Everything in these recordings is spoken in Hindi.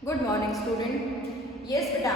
Good morning, student. Yes, beta.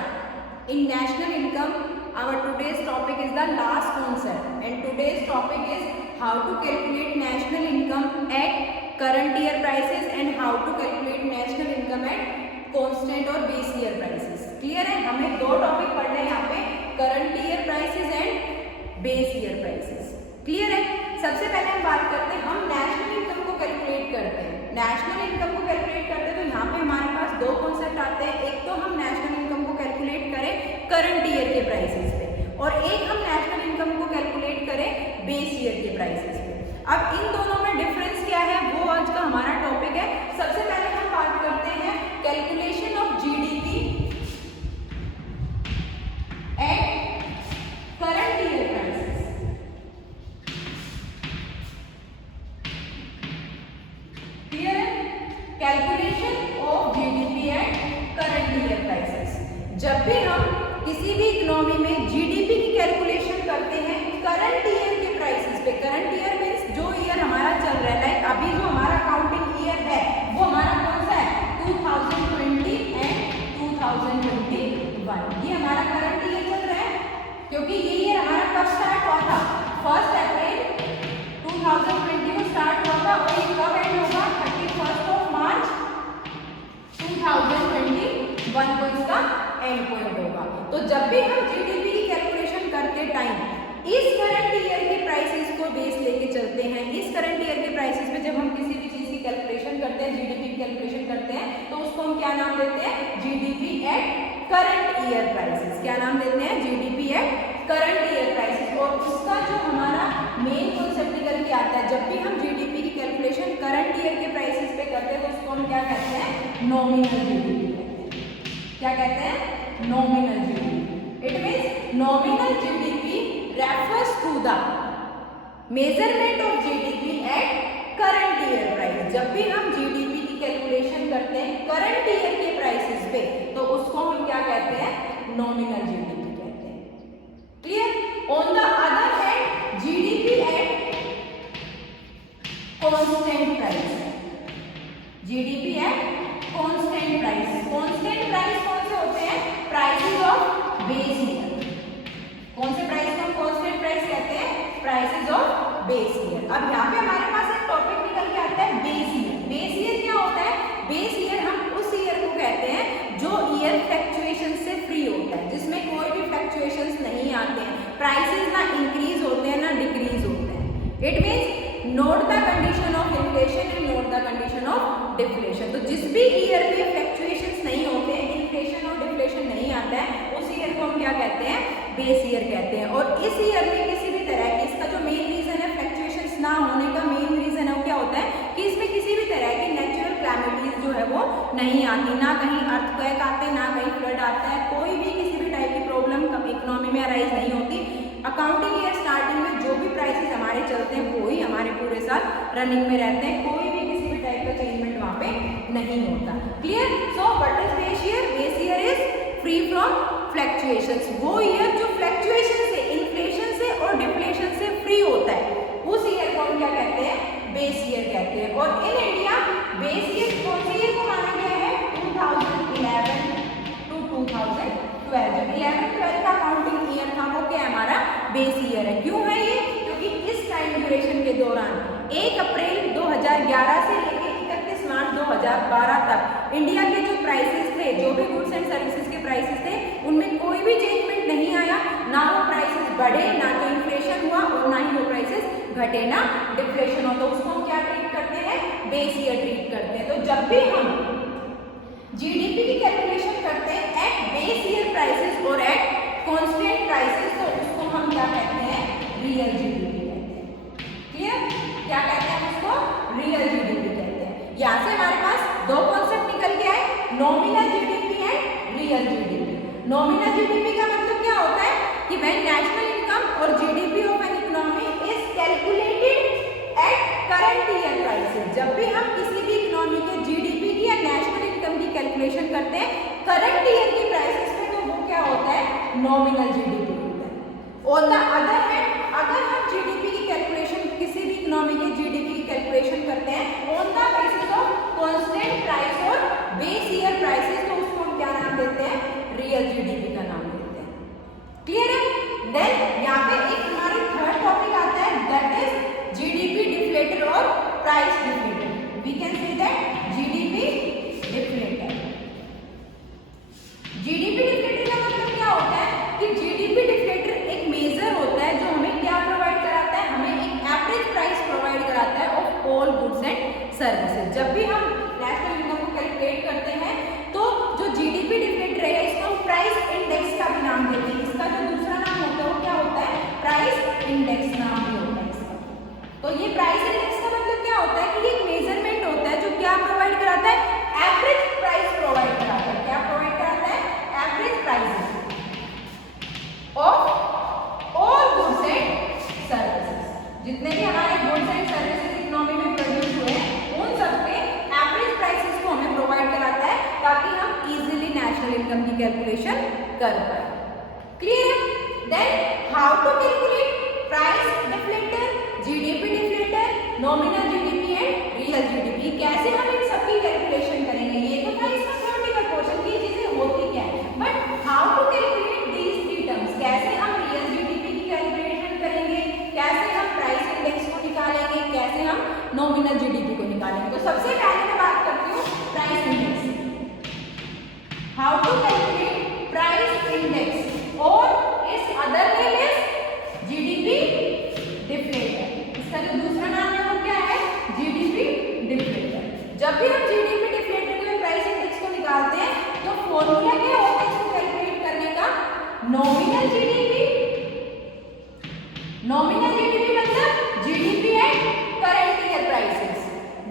In national income, our today's topic is the last concept, and today's topic is how to calculate national income at current year prices and how to calculate national income at constant or base year prices. Clear है? हमें दो टॉपिक पढ़ने हैं यहाँ पे, current year prices and base year prices. Clear है? सबसे पहले हम बात करते हैं, हम नेशनल इनकम को कैलकुलेट करते हैं. नेशनल इनकम को कैलकुलेट करते हैं तो यहाँ पे हमारे पास दो कॉन्सेप्ट आते हैं. एक तो हम नेशनल इनकम को कैलकुलेट करें करंट ईयर के प्राइसेस पे, और एक हम नेशनल इनकम को कैलकुलेट करें बेस ईयर के प्राइसेस पे. अब इन दोनों में डिफरेंस क्या है, वो आज का हमारा टॉपिक है. सबसे पहले हम बात करते हैं calculation of GDP at current year prices. Clear है? Calculation of GDP at current year prices. जब भी हम किसी भी इकोनॉमी में जीडीपी की कैलकुलेशन करते हैं करंट ईयर के प्राइसेस पे, करंट ईयर मींस जो ईयर हमारा चल रहा है, लाइक अभी जो हमारा अकाउंटिंग ईयर है वो हमारा कौन सा है, 2020 एंड 2021. ये हमारा करंट ईयर चल रहा है क्योंकि ये ईयर हमारा कब स्टार्ट हुआ था, 1 अप्रैल 2020 को स्टार्ट हुआ था, और ये कब एंड होगा, 31 मार्च 2021 को इसका एंड पॉइंट होगा. तो जब भी हम जीडीपी की कैलकुलेशन करते टाइम इस करंट ईयर के प्राइसेस को बेस लेके चलते हैं. इस करंट ईयर के प्राइसेस पे जब हम किसी भी चीज की कैलकुलेशन करते हैं, जीडीपी की कैलकुलेशन करते हैं, तो उसको हम क्या नाम देते हैं, GDP at current year prices. क्या नाम देते हैं, GDP at current year prices. और उसका जो हमारा मेन कॉन्सेप्ट निकल के आता है, जब भी हम जीडीपी की कैलकुलेशन करंट ईयर के प्राइसेस पे करते हैं तो उसको हम क्या कहते हैं, नॉमिनल जीडीपी कहते हैं. क्या कहते हैं, nominal GDP. It means nominal GDP refers to the measurement of GDP at current year price. जब भी हम GDP की कैलकुलेशन करते हैं करंट ईयर के प्राइसेस पे तो उसको हम क्या कहते हैं, नॉमिनल GDP कहते हैं. Clear? On the other hand GDP at constant price, GDP at constant price. Constant price कौन से होते हैं, प्राइसेस ऑफ बेस ईयर. कौन से प्राइस को हम कांस्टेंट प्राइस कहते हैं, प्राइसेस ऑफ बेस ईयर. अब यहाँ पे हमारे पास एक टॉपिक निकल के आता है बेस ईयर. बेस ईयर क्या होता है, बेस ईयर हम उस ईयर को कहते हैं जो ईयर फ्लक्चुएशन से फ्री होता है, जिसमें कोई भी फ्लक्चुएशंस नहीं आते हैं, प्राइसेस ना इंक्रीज होते हैं ना डिक्रीज होते हैं. It means note the condition of inflation and note the condition of deflation. तो जिस भी ईयर में फ्लक्चुएशंस नहीं होते, इन्फ्लेशन और डिफ्लेशन नहीं आता है, उस ईयर को हम क्या कहते हैं, बेस ईयर कहते हैं. और इस ईयर में किसी भी तरह की, इसका जो मेन रीजन है फ्लक्चुएशंस ना होने का मेन रीजन है वो क्या होता है कि इसमें किसी भी तरह की नेचुरल कैलेमिटीज जो है वो नहीं आती, ना कहीं अर्थक्वेक आते, ना कहीं फ्लड आता है, कोई भी किसी भी टाइप की प्रॉब्लम इकोनॉमी में अराइज नहीं होती. अकाउंटिंग ईयर स्टार्टिंग में जो भी प्राइसेस हमारे चलते हैं वो ही हमारे पूरे साल रनिंग में रहते हैं, कोई भी किसी भी टाइप का चेंजमेंट वहाँ पे नहीं होता. Clear? So what is base year, base year is free from fluctuations. वो ईयर जो फ्लक्चुएशन से, इन्फ्लेशन से और डिफ्लेशन से फ्री होता है, उस ईयर को हम क्या कहते हैं, बेस ईयर कहते हैं. और इन इंडिया बेस ईयर कौन से ईयर को माना गया है, 2011 टू 2012. जब 11-12 का अकाउंटिंग ईयर था वो क्या है, हमारा बेस ईयर है. क्यों है ये, क्योंकि इस टाइम ड्यूरेशन के दौरान 1 अप्रैल 2011 से लेकर 31 मार्च 2012 तक इंडिया के जो प्राइसेस थे, जो भी गुड्स एंड सर्विसेज के प्राइसेस थे, उनमें कोई भी चेंजमेंट नहीं आया. ना वो प्राइसेस बढ़े, ना तो इन्फ्लेशन हुआ, और ना ही वो प्राइसेस घटे, ना डिफ्लेशन हो. तो उसको हम क्या ट्रीट करते हैं, बेस ईयर ट्रीट करते हैं. तो जब भी हम जीडीपी की कैलकुलेशन करते हैं एट बेस ईयर प्राइसेस और एट कांस्टेंट प्राइसेस, तो उसको हम क्या कहते हैं, रियल जीडीपी कहते हैं. क्लियर? क्या कहते हैं उसको, रियल जीडीपी कहते हैं. यहाँ से हमारे पास दो कॉन्सेप्ट निकल के आए, nominal GDP and real GDP. Nominal GDP का मतलब क्या होता है कि व्हेन नेशनल इनकम और GDP of an economy is calculated at current year prices. जब भी हम किसी भी इकोनॉमी के जीडीपी की या नेशनल इनकम की कैलकुलेशन करते हैं करंट ईयर की प्राइसेस पे, तो वो क्या होता है, नॉमिनल जीडीपी होता है. ऑन द अदर हैंड अगर हम जीडीपी की कैलकुलेशन, किसी भी इकोनॉमी के जीडीपी की कैलकुलेशन करते हैं on the basis of constant price और बेस ईयर प्राइसेस, तो इंडेक्स नाम भी होता है इसका। तो ये प्राइस इंडेक्स का मतलब क्या होता है कि ये एक मेजरमेंट होता है जो क्या प्रोवाइड कराता है, एवरेज प्राइस प्रोवाइड कराता है। क्या प्रोवाइड कराता है, average prices of all goods and services. जितने भी हमारे गुड्स एंड सर्विसेज इकोनॉमी में प्रोड्यूस हुए हैं उन सब के एवरेज प्राइसेस को हमें प्रोवाइड कराता है ताकि हम इजीली नेशनल इनकम की कैलकुलेशन कर पाए। क्लियर है? Then how to calculate price deflator, GDP deflator, nominal GDP and real GDP. कैसे हम इन सबकी कैलकुलेशन करेंगे, ये तो था इसका थ्योरेटिकल पोर्शन की चीजें होती क्या है, but how to calculate these three terms, कैसे हम रियल जीडीपी की कैलकुलेशन करेंगे, कैसे हम प्राइस इंडेक्स को निकालेंगे, कैसे हम नॉमिनल जीडीपी को निकालेंगे। तो सबसे पहले मैं बात करती हूँ price index. How to calculate price index और इस other name is GDP deflator. इसका जो दूसरा नाम है वो क्या है, जीडीपी डिफ्लेटर। जब भी हम जीडीपी डिफ्लेटर में प्राइस इंडेक्स को निकालते हैं तो फॉर्मूला क्या होता है इसको कैलकुलेट करने का, नॉमिनल जीडीपी। नॉमिनल जीडीपी मतलब GDP at current year prices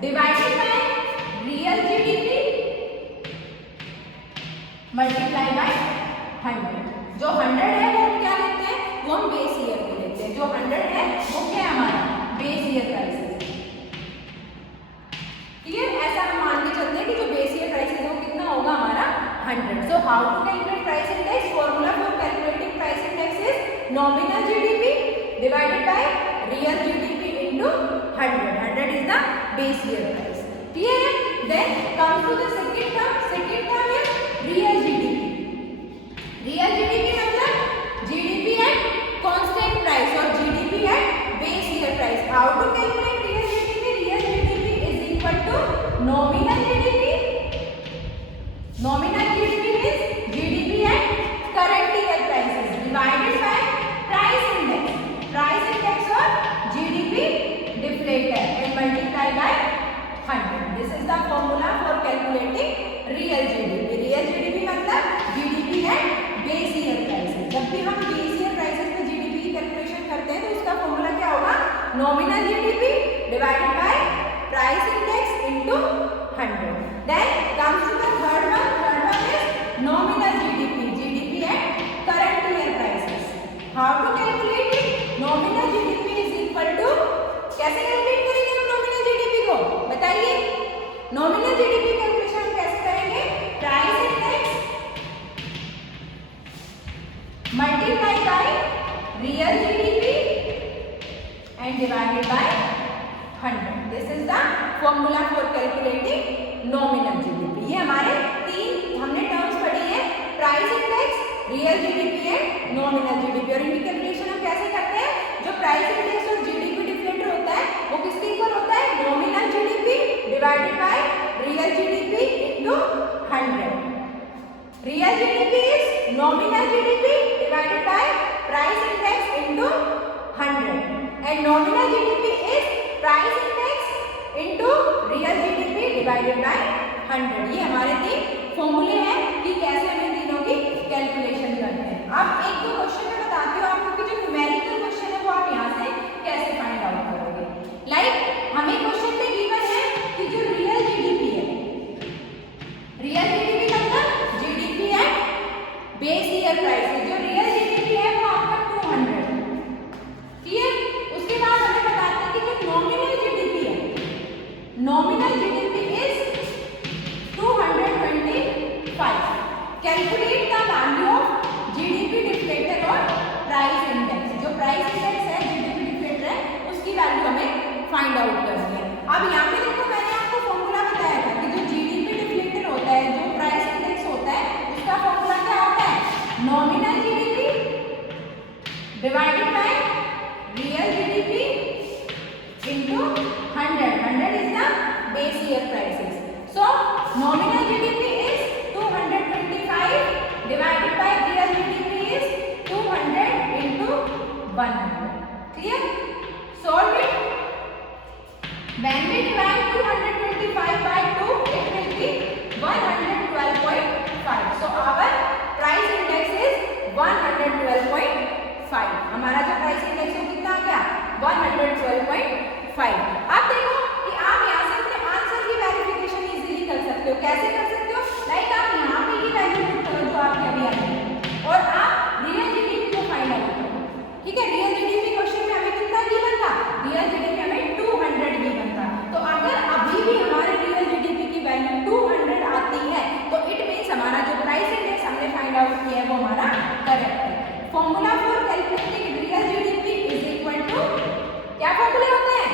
divided by real GDP multiply by 100। जो 100 है वो क्या लेते हैं, वो हम बेस ईयर को लेते हैं। जो 100 है वो क्या है हमारा बेस ईयर प्राइसेस। क्लियर? ऐसा हम मान के चलते हैं कि जो बेस ईयर प्राइसेस है वो कितना होगा हमारा 100। So how to calculate price index, formula for calculating price index is nominal GDP divided by real GDP into 100. 100 is the base year price. Clear है? Then come to the second term. Second term is real GDP. Real GDP मतलब GDP at constant price और GDP at base year price. How to calculate real GDP? Real GDP is equal to nominal GDP. Nominal GDP means GDP at current year prices divided by price index. Price index or GDP deflator and multiply by 100. This is the formula for calculating real GDP. Real GDP मतलब GDP at base year prices. जब भी हम base year prices में GDP की कैलकुलेशन करते हैं तो उसका फॉर्मूला क्या होगा, nominal GDP divided by price index into 100. Then comes to the third one. Third one is nominal GDP. GDP at current year prices. How to calculate it? Nominal GDP is equal to, कैसे कैलकुलेट करेंगे हम नॉमिनल जीडीपी को, बताइए। नॉमिनल जीडीपी कैलकुलेशन हम कैसे करेंगे, price index multiply by real GDP and divided by 100. This is the formula for calculating nominal GDP. ये हमारे तीन हमने टर्म्स पढ़ी है, price index, real GDP and nominal GDP. और इनकी कैलकुलेशन हम कैसे करते हैं, जो प्राइस इंडेक्स और जीडीपी डिफ्लेटर होता है वो किसके इक्वल होता है, nominal GDP divided by real GDP into 100. Real GDP is nominal GDP divided by price index into 100 and nominal GDP is price index into real GDP divided by 100. ये हमारे तीन फॉर्मूले हैं कि कैसे हमें तीनों की कैलकुलेशन करते हैं। अब एक दो क्वेश्चन में बताती हूँ आपको कि जो न्यूमेरिकल क्वेश्चन है वो आप यहाँ से कैसे फाइंड आउट करोगे। लाइक हमें क्वेश्चन में गिवन है कि जो रियल जीडीपी है, रियल जीडीपी मतलब GDP at base year price, जो रियल जीडीपी है वो आपका 200। क्लियर? उसके बाद हमें बताते हैं कि जो नॉमिनल जीडीपी है, nominal GDP is 225. Calculate the value of GDP deflator और प्राइस इंडेक्स। जो प्राइस इंडेक्स है, जीडीपी डिफ्लेटर है, उसकी वैल्यू हमें फाइंड आउट करनी है। अब यहाँ पे देखो मैंने आपको फॉर्मूला बताया था कि जो जीडीपी डिफ्लेटर होता है, जो प्राइस इंडेक्स होता है, उसका फॉर्मूला क्या होता है, nominal GDP divided by real GDP into 100. 100 is the base year prices. So nominal GDP is 225 divided by real GDP is 200 into 100. Clear? Solve it. When we divide 225 by 2, it will be 112.5. So our price index is 112.5. हमारा जो प्राइस इंडेक्स है कितना आ सकते हो। कैसे कर सकते हो? लाइक आप यहाँ पे ये वैल्यू पुट करो जो आपके अभी आई है और आप रियल जीडीपी को फाइंड आउट करो। ठीक है, रियल जीडीपी क्वेश्चन में हमें कितना गिवन था? रियल जीडीपी हमें 200 गिवन था। तो अगर अभी भी हमारे रियल जीडीपी की वैल्यू 200 आती है तो इट मींस हमारा जो प्राइस इंडेक्स हमने फाइंड आउट किया है वो हमारा करेक्ट है। Formula for calculating real GDP is equal to, क्या फॉर्मूले होते हैं?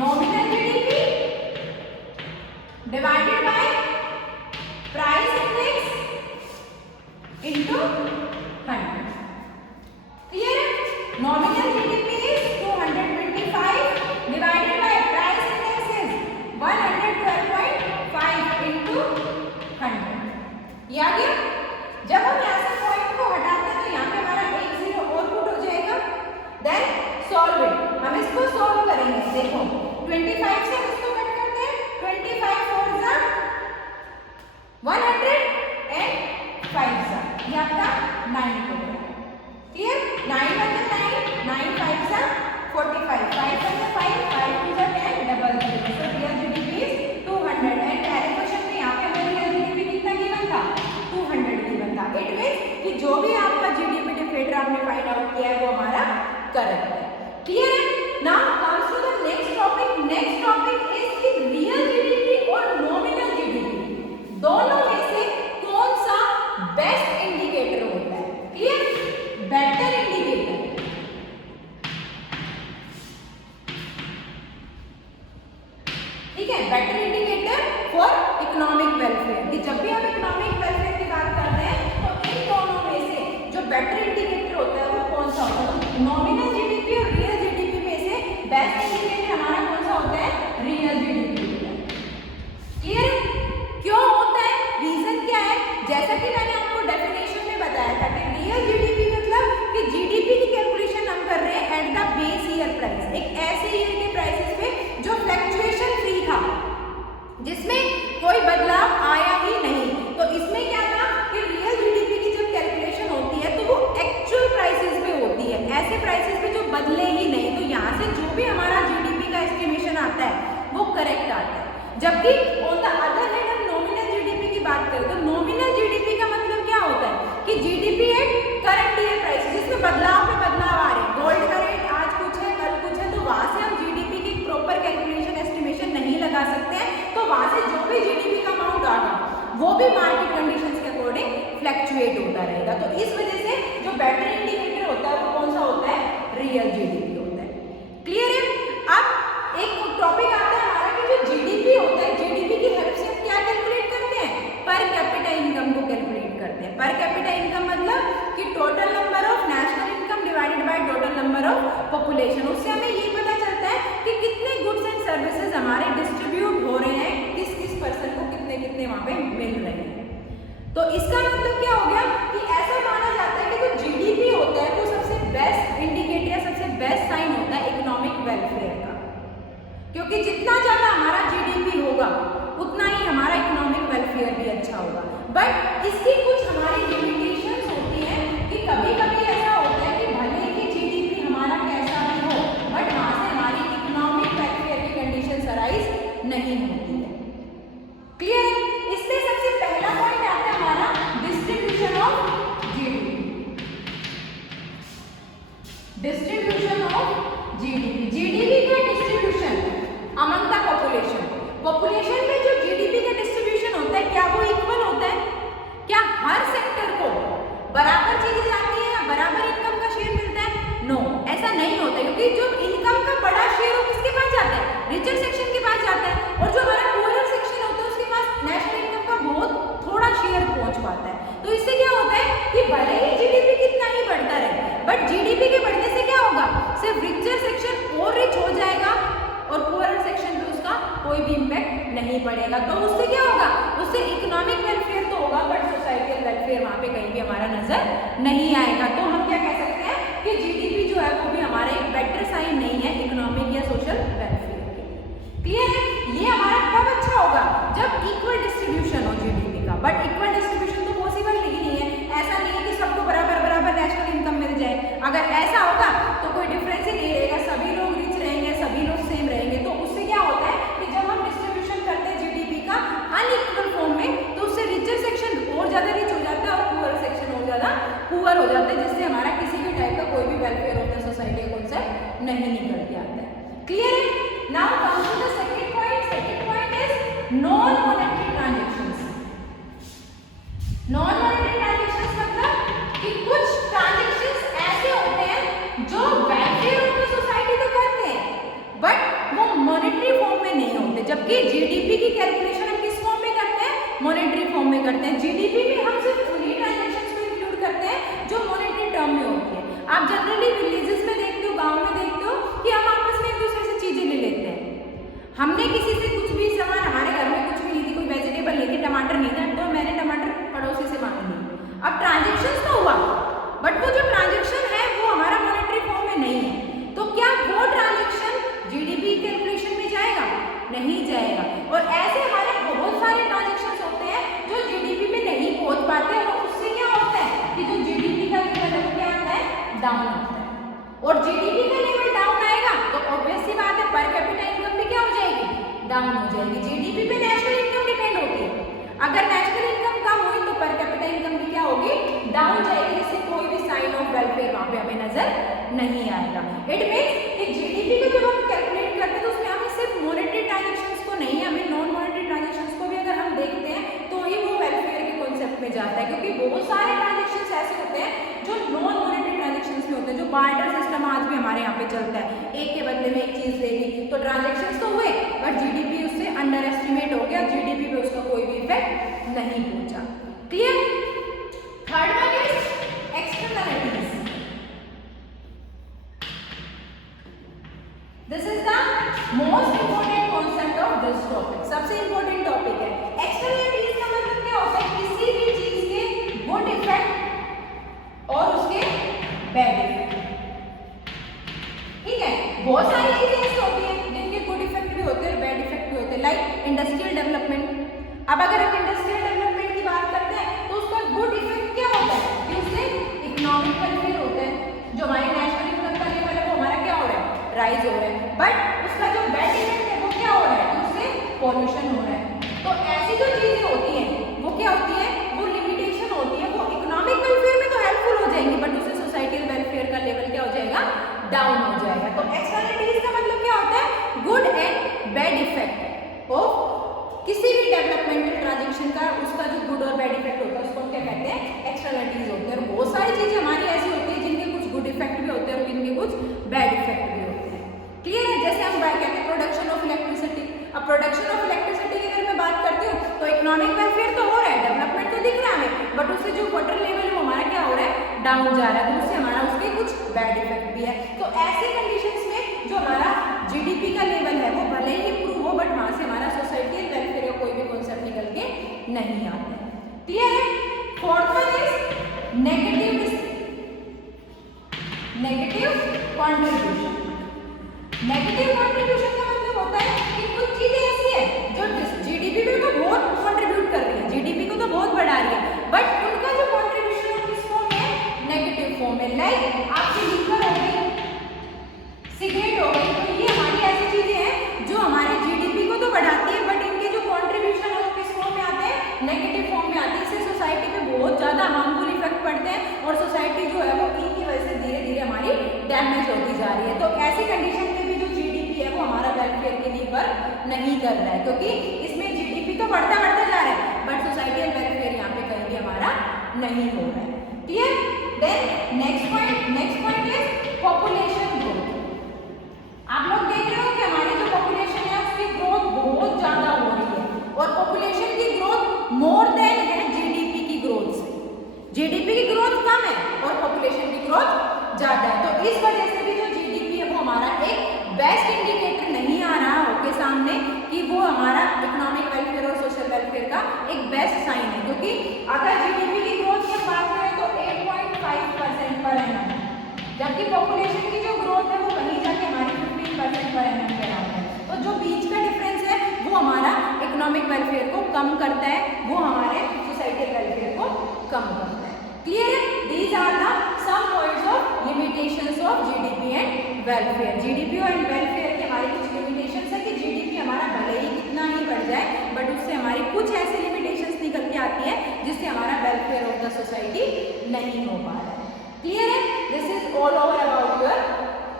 Nominal GDP divided by price index into 100। Clear है? Nominal GDP is 225 divided by price index is 112.5 into 100। ये आ गया। जब हम यहाँ से पॉइंट को हटाते हैं तो यहाँ पे हमारा एक जीरो और पुट हो जाएगा। Then solve it. हम इसको सॉल्व करेंगे। देखो 25 से इसको कट करते हैं। 25 4 जा 100 एंड 5 जा, ये आपका 9 हो गया। क्लियर? 9 1 9, 9 5 जा 45, 5 1 5, 5 2 जा 10, double 0। So real GDP is 200 and पहले क्वेश्चन में यहाँ पे हमें रियल जीडीपी कितना गिवन था? 200 गिवन था। इट मींस कि जो भी आपका जीडीपी डिफरेंट आपने फाइंड आउट किया है वो हमारा करेक्ट है। क्लियर है? Now comes to the next topic. Next topic is कि रियल जीडीपी और नॉमिनल जीडीपी दोनों में से कौन सा बेस्ट इंडिकेटर होता है? क्लियर? Better indicator. ठीक है, better indicator for economic welfare. कि जब भी हम इकोनॉमिक वेलफेयर की बात कर रहे हैं तो इन दोनों में से जो बेटर इंडिकेटर होता है वो कौन सा होता है? नॉमिनल जीडीपी और रियल जीडीपी में से बेस्ट इंडिकेटर हमारा कौन सा होता है? रियल जीडीपी होता है। क्लियर है? क्यों होता है? रीजन क्या है? जैसा कि मैंने आपको डेफिनेशन में बताया था कि रियल जीडीपी मतलब कि जीडीपी की कैलकुलेशन हम कर रहे हैं at the base year price, एक ऐसे ईयर के प्राइसेस पे जो फ्लक्चुएशन फ्री था, जिसमें कोई बदलाव आया ही नहीं। तो इसमें क्या था कि रियल जीडीपी की जब कैलकुलेशन होती है तो वो एक्चुअल प्राइसेस पे होती है, ऐसे प्राइसेस पे जो बदले ही नहीं। तो यहाँ से जो भी हमारा जीडीपी का एस्टिमेशन आता है वो करेक्ट आता है। जबकि ऑन द अदर हैंड हम नॉमिनल जीडीपी की बात करें तो नॉमिनल जीडीपी का मतलब क्या होता है कि GDP at current year price, जिसमें बदलाव पे बदलाव आ रहे हैं। गोल्ड का रेट आज कुछ है कल कुछ है, तो वहां से हम जीडीपी की प्रॉपर कैलकुलेशन एस्टिमेशन नहीं लगा सकते हैं। तो वहां से जो भी जीडीपी का अमाउंट आएगा वो भी मार्केट कंडीशंस के अकॉर्डिंग फ्लक्चुएट होता रहेगा। तो इस वजह से जो बेटर इंडिकेटर होता है वो कौन सा होता है? रियल जीडीपी होता है। क्लियर है? अब एक टॉपिक आता है हमारा कि जो जीडीपी होता है, जीडीपी की हेल्प से हम क्या कैलकुलेट करते हैं? पर कैपिटा इनकम को कैलकुलेट करते हैं। पर कैपिटा इनकम मतलब कि total number of national income divided by total number of population. उससे हमें ये पता चलता है कि कितने गुड्स एंड सर्विसेज हमारे डिस्ट्रीब्यूट हो रहे हैं, किस किस पर्सन को कितने कितने वहां पे मिल रहे हैं। तो इसका मतलब क्या हो गया कि ऐसा माना जाता है कि जो जीडीपी होता है वो सबसे बेस्ट इंडिकेटर या सबसे बेस्ट साइन होता है इकोनॉमिक वेलफेयर का, क्योंकि जितना ज्यादा हमारा जीडीपी होगा उतना ही हमारा इकोनॉमिक वेलफेयर भी अच्छा होगा। बट इसकी कुछ हमारी लिमिटेशंस होती हैं कि कभी कभी ऐसा होता है कि भले ही जीडीपी हमारा कैसा भी हो बट वहां से हमारी इकोनॉमिक वेलफेयर की कंडीशन अराइज नहीं होती है। क्लियर है? इससे सबसे पहला पॉइंट आता है हमारा distribution of GDP. Distribution of GDP, GDP का distribution among the population. Population में जो जीडीपी का डिस्ट्रीब्यूशन होता है क्या वो इक्वल होता है? क्या हर सेक्टर को बराबर चीजें जाती है या बराबर इनकम का शेयर मिलता है? नो, ऐसा नहीं होता, क्योंकि जो इनकम का बड़ा शेयर हो किसके पास जाता है? रिचर सेक्शन के पास जाता है, और जो हमारा पुअरर सेक्शन होता है उसके पास नेशनल इनकम का बहुत थोड़ा शेयर पहुंच पाता है। तो इससे क्या होता है कि भले ही जीडीपी कितना ही बढ़ता रहे बट जीडीपी के बढ़ने से क्या होगा? सिर्फ रिचर सेक्शन और रिच हो जाएगा और पुअरर सेक्शन पे उसका कोई भी इम्पैक्ट नहीं पड़ेगा। तो उससे क्या होगा? उससे इकोनॉमिक वेलफेयर तो होगा बट सोसाइटल वेलफेयर वहां पे कहीं भी हमारा नजर नहीं आएगा। तो हम क्या कह सकते हैं कि जीडीपी जो है वो भी हमारा एक बेटर साइन नहीं है इकोनॉमिक या सोशल वेलफेयर के लिए। क्लियर है? ये हमारा कब अच्छा होगा? जब इक्वल डिस्ट्रीब्यूशन हो जीडीपी का। बट इक्वल डिस्ट्रीब्यूशन तो पॉसिबल ही नहीं है। ऐसा नहीं है कि सबको बराबर बराबर नेशनल इनकम मिल जाए। अगर ऐसा होगा तो कोई डिफरेंस ही नहीं रहेगा, सभी लोग रिच रहेंगे, सभी लोग सेम रहेंगे। तो उससे क्या होता है कि जब हम डिस्ट्रीब्यूशन करते हैं जीडीपी का अनइक्वल फॉर्म नहीं निकल के आता है। क्लियर है? Now come to the second point is non monetary transactions. Non monetary transactions मतलब कि कुछ ट्रांजैक्शंस ऐसे होते हैं जो वेलफेयर ऑफ द सोसाइटी तो करते हैं बट वो मॉनेटरी फॉर्म में नहीं होते, जबकि जीडीपी की कैलकुलेशन हम किस फॉर्म में करते हैं? मॉनेटरी फॉर्म में करते हैं। जीडीपी में हम सिर्फ उन्हीं ट्रांजैक्शंस को इंक्लूड करते हैं जो मॉनेटरी टर्म में होती है। आप जनरली विलेजेस में देखते हो, गांव में देखते हो कि हम आपस में एक दूसरे से चीजें ले लेते हैं। हमने किसी से कुछ भी सामान, हमारे घर में कुछ भी नहीं थी, कोई वेजिटेबल लेके टमाटर नहीं था तो मैंने टमाटर पड़ोसी से मांग ली। अब ट्रांजैक्शन तो हुआ बट वो जो ट्रांजैक्शन है वो हमारा मॉनेटरी फॉर्म में नहीं है, तो क्या वो ट्रांजैक्शन जीडीपी कैलकुलेशन में जाएगा? नहीं जाएगा। और ऐसे हमारे बहुत सारे ट्रांजैक्शंस होते हैं जो जीडीपी में नहीं पहुंच पाते और उससे क्या होता है कि जो जीडीपी का लेवल क्या आता है? डाउन आता है। और जीडीपी का लेवल डाउन आएगा तो ऑब्वियस सी बात है पर कैपिटा इनकम भी क्या हो जाएगी? डाउन हो जाएगी। जीडीपी पे नेशनल इनकम डिपेंड होती है, अगर नेशनल इनकम कम हुई तो पर कैपिटा इनकम भी क्या होगी? डाउन जाएगी, जिससे कोई भी साइन ऑफ वेलफेयर वहां पे हमें नजर नहीं आएगा। इट मींस कि जीडीपी को जब हम कैलकुलेट करते हैं तो उसमें हमें सिर्फ मॉनेटरी ट्रांजैक्शंस को नहीं, हमें नॉन मॉनेटरी ट्रांजैक्शंस को भी अगर हम देखते हैं तो ही वो वेलफेयर के कॉन्सेप्ट में जाता है, क्योंकि बहुत सारे ट्रांजैक्शंस ऐसे होते हैं जो नॉन मॉनेटरी ट्रांजैक्शंस में होते हैं। जो बार्टर सिस्टम आज भी हमारे यहाँ पे चलता है, एक के बदले में एक चीज ले ली, तो ट्रांजैक्शंस तो हुए बट जीडीपी उससे अंडर एस्टिमेट हो गया, जीडीपी पे उसका कोई भी इफेक्ट नहीं पहुंचा। Clear? Third one is externalities. This is the most important concept of this topic. सबसे इंपॉर्टेंट टॉपिक है एक्सटर्नलिटीज का मतलब क्या होता है? किसी भी चीज के गुड इफेक्ट और उसके बैड इफेक्ट। ठीक है, बहुत सारी चीजें ऐसी होती हैं जिनके गुड इफेक्ट भी होते हैं और बैड इफेक्ट भी होते हैं, लाइक इंडस्ट्रियल डेवलपमेंट। अब अगर हम इंडस्ट्रियल डेवलपमेंट की बात करते हैं तो उसका गुड इफेक्ट क्या होता है कि उससे इकोनॉमिक वेलफेयर होता है, जो हमारी नेशनल इनकम का लेवल है वो हमारा क्या हो रहा है? राइज हो रहा है। बट उसका जो बैड इफेक्ट है वो क्या हो रहा है कि उससे पॉल्यूशन हो रहा है। तो ऐसी जो चीजें होती हैं वो क्या होती है? वो लिमिटेशन होती है। वो इकोनॉमिक वेलफेयर में तो हेल्पफुल हो जाएंगी बट उससे सोसाइटल वेलफेयर का लेवल क्या हो जाएगा? डाउन हो जाएगा। तो एक्सटर्नलिटीज का मतलब क्या होता है? Good and bad effect of किसी भी डेवलपमेंटल ट्रांजैक्शन का, उसका जो गुड और बैड इफेक्ट होता है उसको क्या कहते हैं? एक्सटर्नलिटीज होते हैं। और बहुत सारी चीजें हमारी ऐसी होती है जिनके कुछ गुड इफेक्ट भी होते हैं और जिनके कुछ बैड इफेक्ट भी होते हैं। क्लियर है? जैसे हम कहते हैं प्रोडक्शन ऑफ इलेक्ट्रिसिटी। अब प्रोडक्शन ऑफ इलेक्ट्रिसिटी की अगर मैं बात करती हूँ तो इकोनॉमिक वेलफेयर तो हो रहा है, डेवलपमेंट तो दिख रहा है हमें, बट उससे जो वाटर लेवल है वो हमारा क्या हो रहा है? डाउन जा रहा है, तो उससे हमारा उसके कुछ बैड इफेक्ट भी है। तो ऐसी कंडीशंस में जो हमारा जीडीपी का लेवल है वो भले ही इंप्रूव हो बट वहां से हमारा सोसाइटल वेलफेयर का कोई भी कॉन्सेप्ट निकल के नहीं आता है। क्लियर है? Fourth one is negative contribution. Negative contribution का मतलब होता है कि कुछ चीजें ऐसी है जो जीडीपी में तो बहुत कंट्रीब्यूट कर रही है, जीडीपी को तो बहुत बढ़ा रही है, बट उनका जो कंट्रीब्यूशन है किस फॉर्म में? नेगेटिव फॉर्म में। लाइक आपकी लिकर हो गई, सिगरेट हो गई, तो ये हमारी ऐसी चीजें हैं जो हमारे जीडीपी को तो बढ़ाती है बट इनके जो कंट्रीब्यूशन है वो किस फॉर्म में आते हैं? नेगेटिव फॉर्म में आते हैं। इससे सोसाइटी पे बहुत ज्यादा हार्मफुल इफेक्ट पड़ते हैं और सोसाइटी जो है वो इनकी वजह से धीरे धीरे हमारी डैमेज होती जा रही है। तो ऐसी कंडीशन में भी जो जीडीपी है वो हमारा वेलफेयर के लिए वर्क नहीं कर रहा है, क्योंकि इसमें जीडीपी तो बढ़ता जा रहा है बट सोसाइटल वेलफेयर यहाँ पे कहीं भी हमारा नहीं हो रहा है। Clear? Then next point is population growth. आप लोग देख रहे हो कि हमारी जो पॉपुलेशन है उसकी ग्रोथ बहुत ज्यादा हो रही है और पॉपुलेशन की ग्रोथ मोर देन है जीडीपी की ग्रोथ से। जीडीपी की ग्रोथ कम है और पॉपुलेशन की ग्रोथ ज्यादा है, तो इस वजह से भी जो जीडीपी है वो हमारा एक बेस्ट इंडिकेटर नहीं आ रहा आपके सामने कि वो हमारा इकोनॉमिक वेलफेयर और सोशल वेलफेयर का एक बेस्ट साइन है। क्योंकि अगर जीडीपी की ग्रोथ की बात करें तो 8.5% पर एनम, जबकि पॉपुलेशन की जो ग्रोथ है वो कहीं जाके हमारी 15% पर एनम के अराउंड है। तो जो बीच का डिफरेंस है वो हमारा इकोनॉमिक वेलफेयर को कम करता है, वो हमारे सोसाइटल वेलफेयर को कम करता है। क्लियर है? These are the some points of limitations of GDP and welfare. GDP and welfare की हमारी कुछ लिमिटेशंस है कि जीडीपी हमारा भले ही कितना ही बढ़ जाए बट उससे हमारी कुछ ऐसी लिमिटेशंस निकल के आती है जिससे हमारा वेलफेयर ऑफ द सोसाइटी नहीं हो पा रहा है। क्लियर है? This is all over about your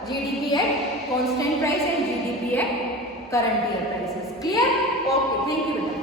GDP at constant price and GDP at current year prices. Clear? Okay, thank you.